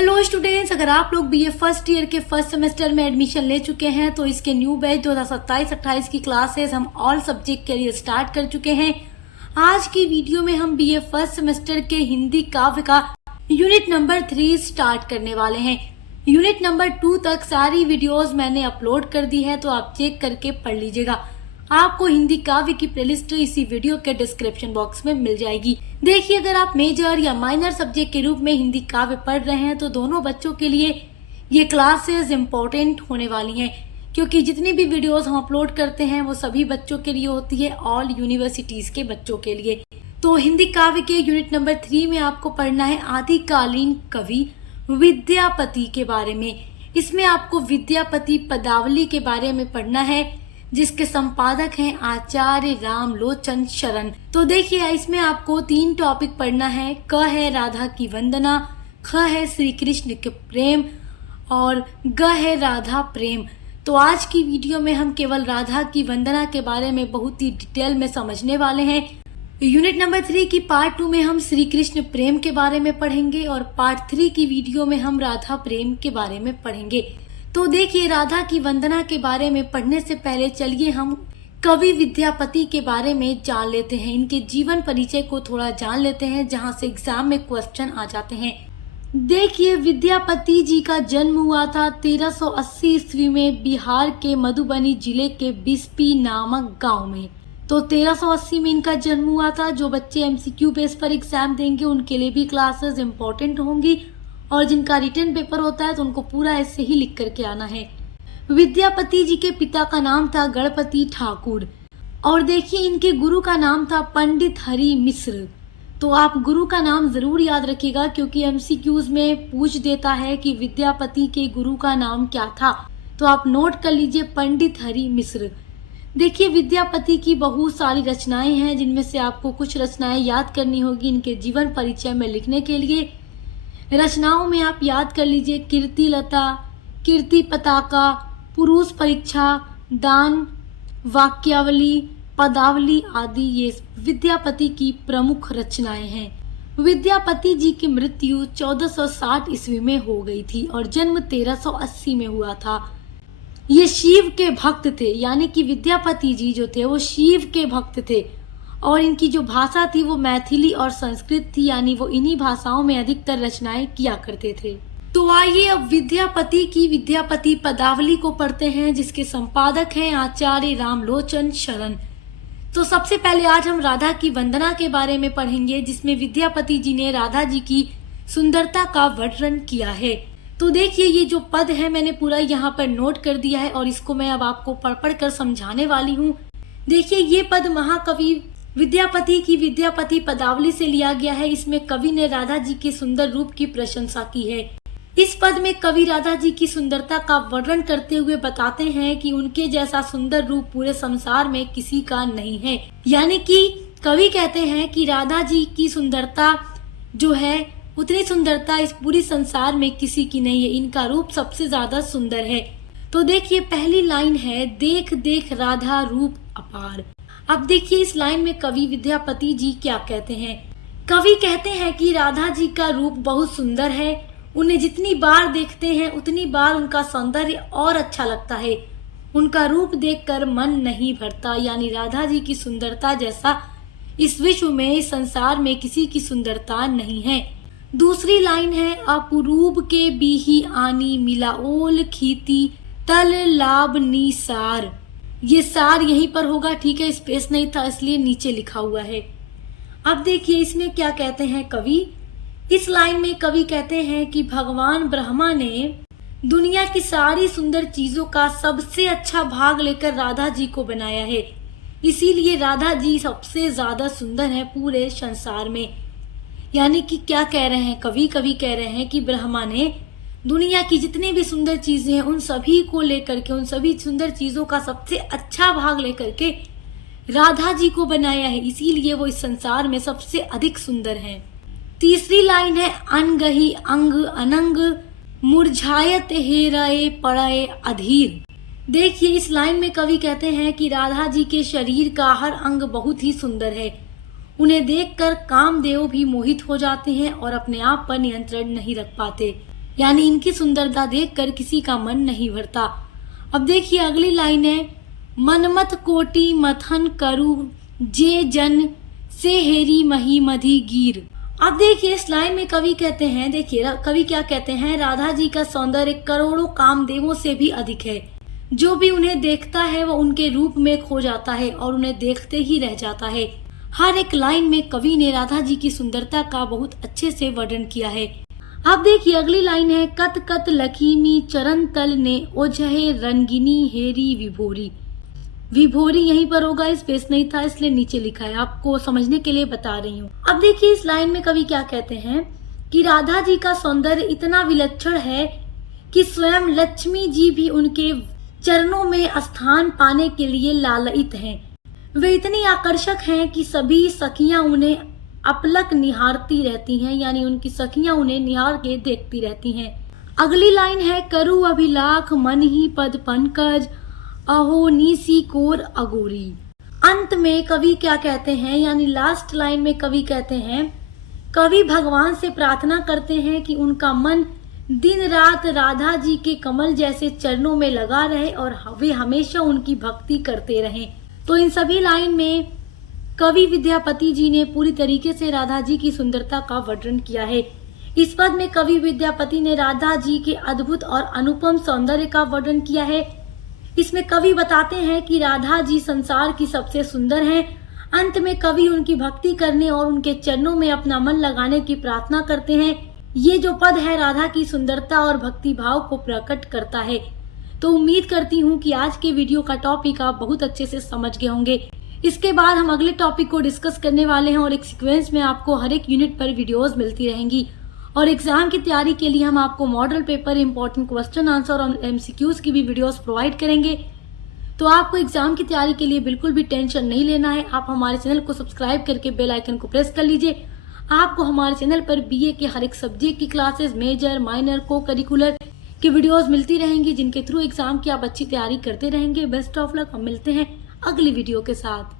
Hello students, अगर आप लोग बीए फर्स्ट ईयर के फर्स्ट सेमेस्टर में एडमिशन ले चुके हैं तो इसके न्यू बैच 2027-28 की क्लासेस हम ऑल सब्जेक्ट के लिए स्टार्ट कर चुके हैं। आज की वीडियो में हम बीए फर्स्ट सेमेस्टर के हिंदी काव्य का यूनिट नंबर 3 स्टार्ट करने वाले हैं। यूनिट नंबर 2 तक सारी वीडियोस मैंने अपलोड कर दी है, तो आप चेक करके पढ़ लीजिएगा। आपको हिंदी काव्य की प्लेलिस्ट इसी वीडियो के डिस्क्रिप्शन बॉक्स में मिल जाएगी। देखिए, अगर आप मेजर या माइनर सब्जेक्ट के रूप में हिंदी काव्य पढ़ रहे हैं तो दोनों बच्चों के लिए ये क्लासेस इम्पोर्टेंट होने वाली हैं, क्योंकि जितनी भी वीडियोस हम अपलोड करते हैं वो सभी बच्चों के लिए होती है, ऑल यूनिवर्सिटीज के बच्चों के लिए। तो हिंदी काव्य के यूनिट नंबर 3 में आपको पढ़ना है आदिकालीन कवि विद्यापति के बारे में। इसमें आपको विद्यापति पदावली के बारे में पढ़ना है, जिसके संपादक हैं आचार्य रामलोचन शरण। तो देखिए, इसमें आपको 3 टॉपिक पढ़ना है। क है राधा की वंदना, ख है श्री कृष्ण के प्रेम और ग है राधा प्रेम। तो आज की वीडियो में हम केवल राधा की वंदना के बारे में बहुत ही डिटेल में समझने वाले हैं। यूनिट नंबर 3 की पार्ट 2 में हम श्री कृष्ण प्रेम के बारे में पढ़ेंगे और पार्ट 3 की वीडियो में हम राधा प्रेम के बारे में पढ़ेंगे। तो देखिए, राधा की वंदना के बारे में पढ़ने से पहले चलिए हम कवि विद्यापति के बारे में जान लेते हैं। इनके जीवन परिचय को थोड़ा जान लेते हैं, जहां से एग्जाम में क्वेश्चन आ जाते हैं। देखिए, विद्यापति जी का जन्म हुआ था 1380 ईस्वी में बिहार के मधुबनी जिले के बिस्पी नामक गांव में। तो 1380 में इनका जन्म हुआ था। जो बच्चे एमसीक्यू बेस पर एग्जाम देंगे उनके लिए भी क्लासेस इंपॉर्टेंट होंगी, और जिनका रिटन पेपर होता है तो उनको पूरा ऐसे ही लिख करके आना है। विद्यापति जी के पिता का नाम था गणपति ठाकुर, और देखिए इनके गुरु का नाम था पंडित हरि मिश्र। तो आप गुरु का नाम जरूर याद रखिएगा, क्योंकि एमसीक्यूज में पूछ देता है कि विद्यापति के गुरु का नाम क्या था। तो आप नोट कर लीजिए, पंडित हरि मिश्र। देखिए, विद्यापति की बहुत सारी रचनाएं हैं, जिनमें से आपको कुछ रचनाएं याद करनी होगी इनके जीवन परिचय में लिखने के लिए। रचनाओं में आप याद कर लीजिए कीर्ति लता, कीर्ति पताका, पुरुष परीक्षा, दान, वाक्यावली, पदावली आदि ये विद्यापति की प्रमुख रचनाएं हैं। विद्यापति जी की मृत्यु 1460 ईस्वी में हो गई थी और जन्म 1380 में हुआ था। ये शिव के भक्त थे, यानी कि विद्यापति जी जो थे वो शिव के भक्त थे, और इनकी जो भाषा थी वो मैथिली और संस्कृत थी, यानी वो इन्हीं भाषाओं में अधिकतर रचनाएं किया करते थे। तो आइए अब विद्यापति की विद्यापति पदावली को पढ़ते हैं, जिसके संपादक हैं आचार्य रामलोचन शरण। तो सबसे पहले आज हम राधा की वंदना के बारे में पढ़ेंगे, जिसमें विद्यापति जी ने राधा जी की सुंदरता का वर्णन किया है। तो देखिए, ये जो पद है मैंने पूरा यहाँ पर नोट कर दिया है, और इसको मैं अब आपको पढ़ पढ़ कर समझाने वाली हूँ। देखिए, ये पद महाकवि विद्यापति की विद्यापति पदावली से लिया गया है। इसमें कवि ने राधा जी के सुंदर रूप की प्रशंसा की है। इस पद में कवि राधा जी की सुंदरता का वर्णन करते हुए बताते हैं कि उनके जैसा सुंदर रूप पूरे संसार में किसी का नहीं है। यानी कि कवि कहते हैं कि राधा जी की सुंदरता जो है, उतनी सुंदरता इस पूरी संसार में किसी की नहीं है। इनका रूप सबसे ज्यादा सुंदर है। तो देखिए, पहली लाइन है, देख देख राधा रूप अपार। अब देखिए, इस लाइन में कवि विद्यापति जी क्या कहते हैं। कवि कहते हैं कि राधा जी का रूप बहुत सुंदर है। उन्हें जितनी बार देखते हैं उतनी बार उनका सौंदर्य और अच्छा लगता है। उनका रूप देखकर मन नहीं भरता, यानी राधा जी की सुंदरता जैसा इस विश्व में, इस संसार में किसी की सुंदरता नहीं है। दूसरी लाइन है, अपुरूप के बीही आनी मिला ओल खीती तल लाभ निसार। ये सार यहीं पर होगा, ठीक है, स्पेस नहीं था इसलिए नीचे लिखा हुआ है। अब देखिए, इसमें क्या कहते हैं कवि। इस लाइन में कवि कहते हैं कि भगवान ब्रह्मा ने दुनिया की सारी सुंदर चीजों का सबसे अच्छा भाग लेकर राधा जी को बनाया है, इसीलिए राधा जी सबसे ज्यादा सुंदर है पूरे संसार में। यानी कि क्या कह रहे हैं कवि कह रहे हैं कि ब्रह्मा ने दुनिया की जितनी भी सुंदर चीजें हैं उन सभी को लेकर के, उन सभी सुंदर चीजों का सबसे अच्छा भाग लेकर के राधा जी को बनाया है, इसीलिए वो इस संसार में सबसे अधिक सुंदर हैं। तीसरी लाइन है, अनगही अंग अनंग मुरझायत हेराए पड़ाए अधीर। देखिए, इस लाइन में कवि कहते हैं कि राधा जी के शरीर का हर अंग बहुत ही सुंदर है। उन्हें देखकर कामदेव भी मोहित हो जाते हैं और अपने आप पर नियंत्रण नहीं रख पाते। यानी इनकी सुंदरता देखकर किसी का मन नहीं भरता। अब देखिए अगली लाइन है, मनमत कोटि मथन करु जे जन से हेरी मही मधी गीर। अब देखिए इस लाइन में कवि कहते हैं, देखिए कवि क्या कहते हैं, राधा जी का सौंदर्य करोड़ों कामदेवों से भी अधिक है। जो भी उन्हें देखता है वो उनके रूप में खो जाता है और उन्हें देखते ही रह जाता है। हर एक लाइन में कवि ने राधा जी की सुंदरता का बहुत अच्छे से वर्णन किया है। अब देखिए अगली लाइन है, कत कत लखीमी चरण तल ने ओझहे रंगिनी हेरी विभोरी। विभोरी यहीं पर होगा, स्पेस नहीं था इसलिए नीचे लिखा है, आपको समझने के लिए बता रही हूँ। अब देखिए इस लाइन में कवि क्या कहते हैं कि राधा जी का सौंदर्य इतना विलक्षण है कि स्वयं लक्ष्मी जी भी उनके चरणों में स्थान पाने के लिए लालयित हैं। वे इतनी आकर्षक हैं कि सभी सखियां उन्हें अपलक निहारती रहती हैं, यानी उनकी सखियां उन्हें निहार के देखती रहती हैं। अगली लाइन है, करु अभिलाख मन ही पद पंकज अहो नीसी कोर अगोरी। अंत में कवि क्या कहते हैं, यानी लास्ट लाइन में कवि कहते हैं, कवि भगवान से प्रार्थना करते हैं कि उनका मन दिन रात राधा जी के कमल जैसे चरणों में लगा रहे और वे हमेशा उनकी भक्ति करते रहें। तो इन सभी लाइन में कवि विद्यापति जी ने पूरी तरीके से राधा जी की सुंदरता का वर्णन किया है। इस पद में कवि विद्यापति ने राधा जी के अद्भुत और अनुपम सौंदर्य का वर्णन किया है। इसमें कवि बताते हैं कि राधा जी संसार की सबसे सुंदर हैं। अंत में कवि उनकी भक्ति करने और उनके चरणों में अपना मन लगाने की प्रार्थना करते हैं। ये जो पद है राधा की सुंदरता और भक्ति भाव को प्रकट करता है। तो उम्मीद करती हूँ कि आज के वीडियो का टॉपिक आप बहुत अच्छे से समझ गए होंगे। इसके बाद हम अगले टॉपिक को डिस्कस करने वाले हैं और एक सीक्वेंस में आपको हर एक यूनिट पर वीडियोस मिलती रहेंगी। और एग्जाम की तैयारी के लिए हम आपको model paper, important question answer और एमसीक्यूज की भी वीडियोस प्रोवाइड करेंगे। तो आपको एग्जाम की तैयारी के लिए बिल्कुल भी टेंशन नहीं लेना है। आप हमारे चैनल को सब्सक्राइब करके बेल आइकन को प्रेस कर लीजिए। आपको हमारे चैनल पर बीए के हर एक सब्जेक्ट की क्लासेस, मेजर, माइनर, को करिकुलर की वीडियोस मिलती रहेंगी, जिनके थ्रू एग्जाम की आप अच्छी तैयारी करते रहेंगे। Best of luck. हम मिलते हैं अगली वीडियो के साथ।